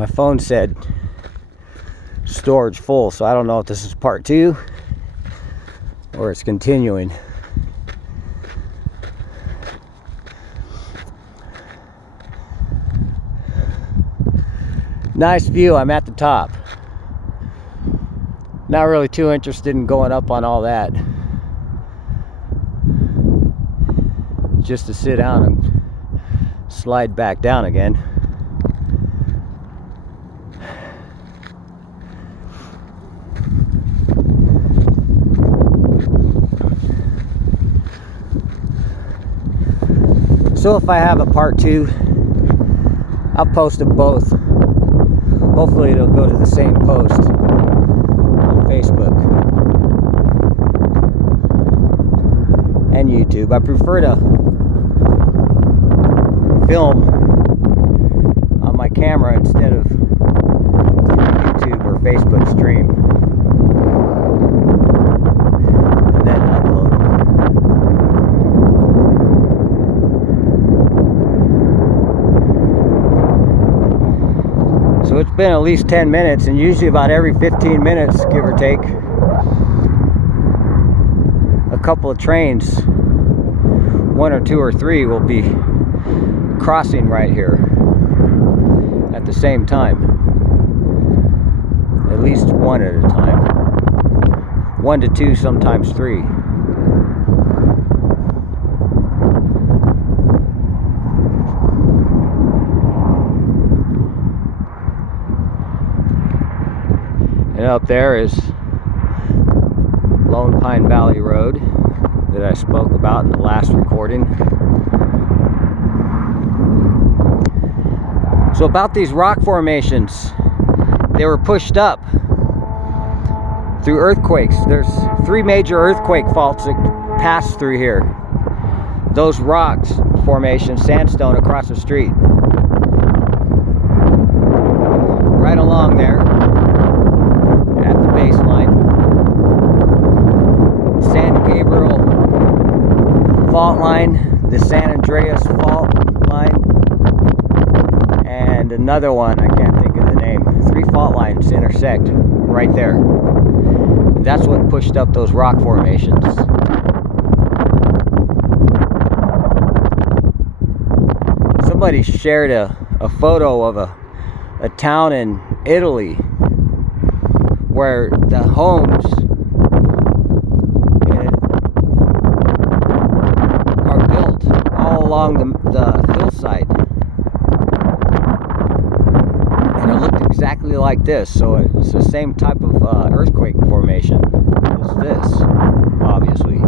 My phone said storage full, so I don't know if this is part 2 or it's continuing. Nice view. I'm at the top. Not really too interested in going up on all that. Just to sit down and slide back down again. So if I have a part 2, I'll post them both. Hopefully it'll go to the same post on Facebook and YouTube. I prefer to film on my camera instead of through YouTube or Facebook stream and then upload them. So it's been at least 10 minutes, and usually about every 15 minutes, give or take, a couple of trains, 1 or 2 or 3, will be crossing right here at the same time. At least 1 at a time. 1 to 2, sometimes 3. And up there is Lone Pine Valley Road that I spoke about in the last recording. So about these rock formations, they were pushed up through earthquakes. There's 3 major earthquake faults that pass through here. Those rocks formations, sandstone across the street. Right along there. Baseline, San Gabriel fault line, the San Andreas fault line, and another one, I can't think of the name. 3 fault lines intersect right there. And that's what pushed up those rock formations. Somebody shared a photo of a town in Italy where the homes are built all along the hillside, and it looked exactly like this. So it's the same type of earthquake formation as this, obviously.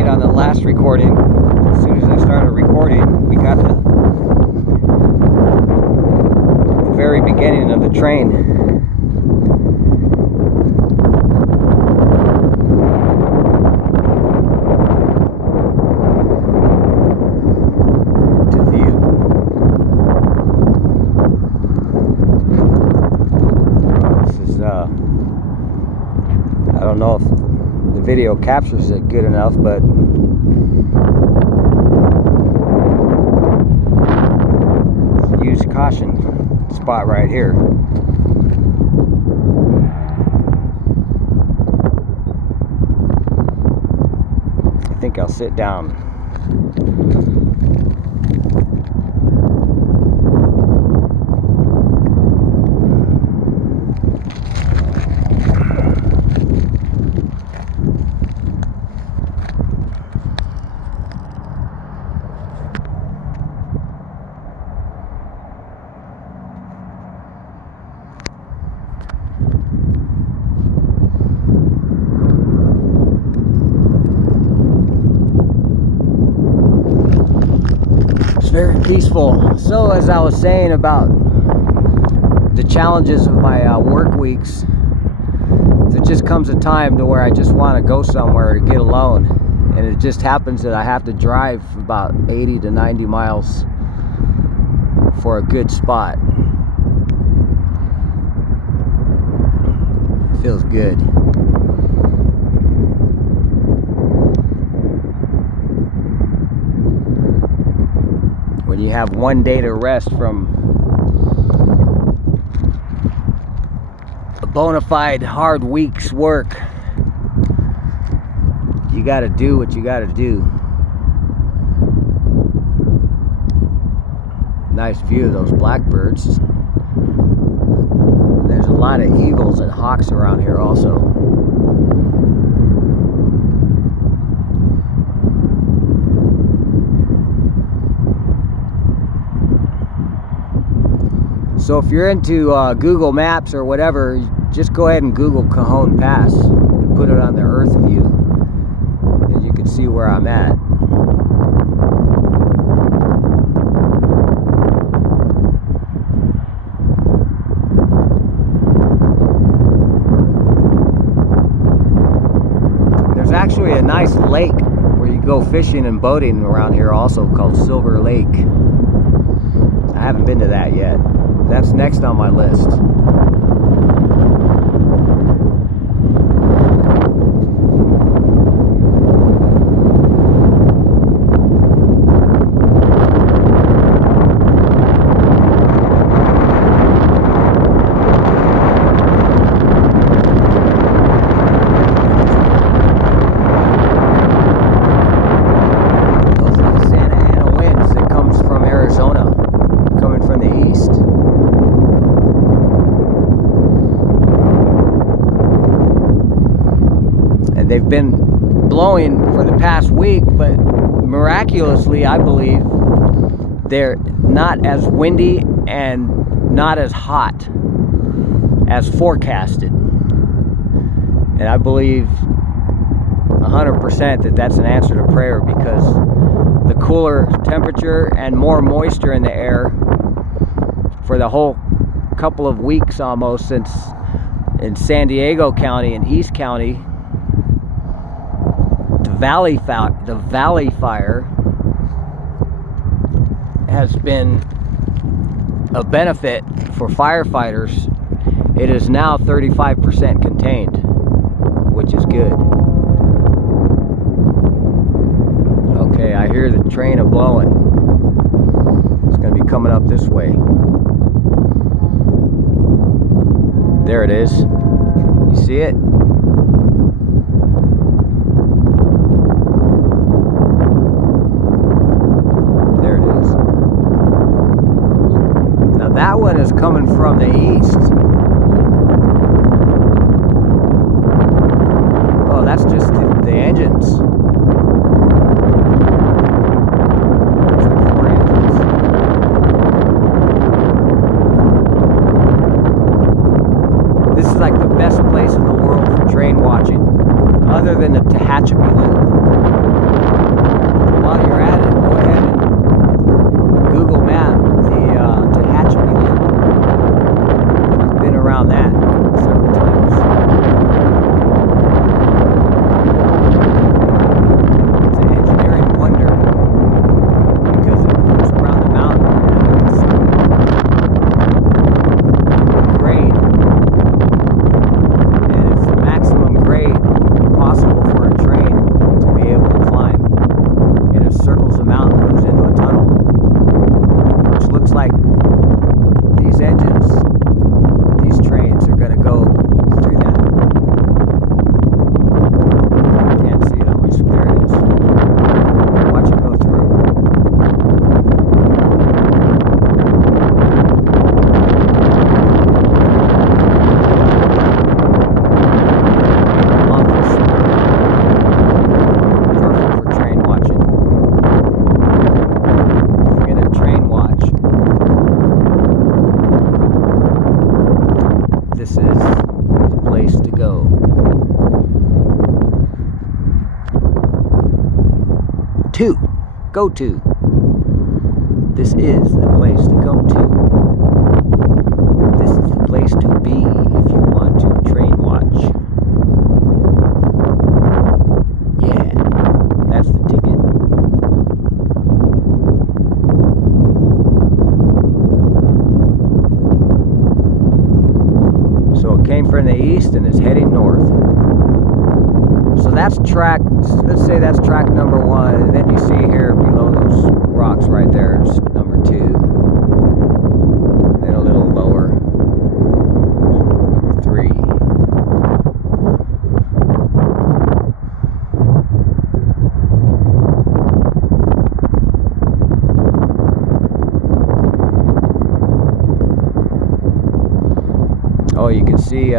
On the last recording, as soon as I started recording, we got the very beginning of the train. To view. This is I don't know if the video captures it good enough, but use caution spot right here. I think I'll sit down. Very peaceful. So as I was saying about the challenges of my work weeks, there just comes a time to where I just want to go somewhere to get alone, and it just happens that I have to drive about 80 to 90 miles for a good spot. Feels good. When you have one day to rest from a bona fide hard week's work, you got to do what you got to do. Nice view of those blackbirds. There's a lot of eagles and hawks around here also. So if you're into Google Maps or whatever, just go ahead and Google Cajon Pass and put it on the Earth view, and you can see where I'm at. There's actually a nice lake where you go fishing and boating around here also, called Silver Lake. I haven't been to that yet. That's next on my list. They've been blowing for the past week, but miraculously, I believe, they're not as windy and not as hot as forecasted. And I believe 100% that that's an answer to prayer, because the cooler temperature and more moisture in the air for the whole couple of weeks almost since in San Diego County and East County, the Valley Fire has been a benefit for firefighters. It is now 35% contained, which is good. Okay, I hear the train a blowing. It's going to be coming up this way. There it is. You see it? That one is coming from the east. Oh, that's just the engines. Looks like 4 engines. This is like the best place in the world for train watching, other than the Tehachapi Loop. While you're at it, go ahead and Google Map the Tehachapi Loop. I've been around that several times. It's an engineering wonder because it moves around the mountain and it's grade, and it's the maximum grade possible for a train to be able to climb, and it circles the mountain, goes into a tunnel, which looks like these engines, these trains are going to go through that. I can't see it on my screen. There it is. Watch it go through. Love this. Perfect for train watching. If you're going to train watch, this is the place to go. Go to. This is the place to come to. This is the place to be if you want to train watch. Yeah, that's the ticket. So that's track, let's say that's track number 1, and then you see here below those rocks right there is number 2. Then a little lower, number 3. Oh, you can see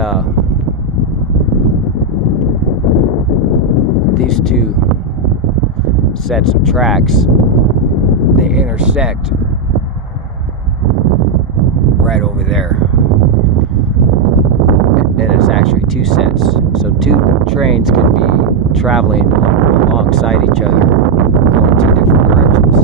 these 2 sets of tracks, they intersect right over there, and it's actually 2 sets, so 2 trains can be traveling alongside each other, going 2 different directions.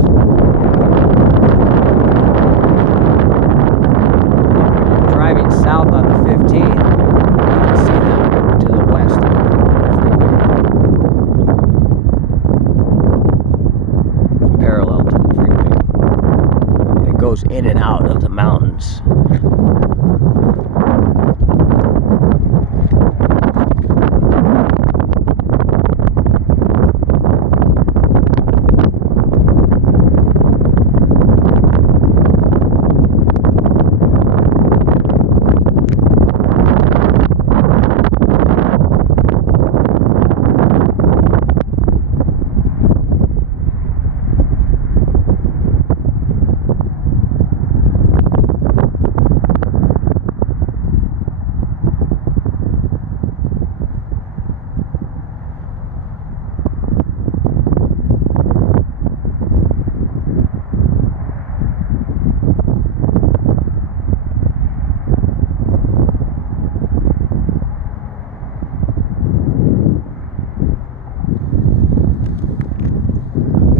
And when you're driving south on the 15, you can see them to the west of the freeway, parallel to the freeway. And it goes in and out of the mountains.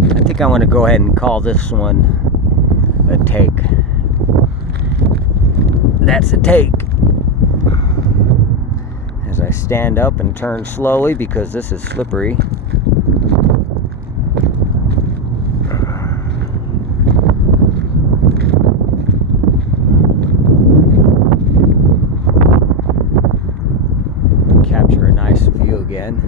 I think I'm going to go ahead and call this one a take. That's a take. As I stand up and turn slowly because this is slippery. Capture a nice view again.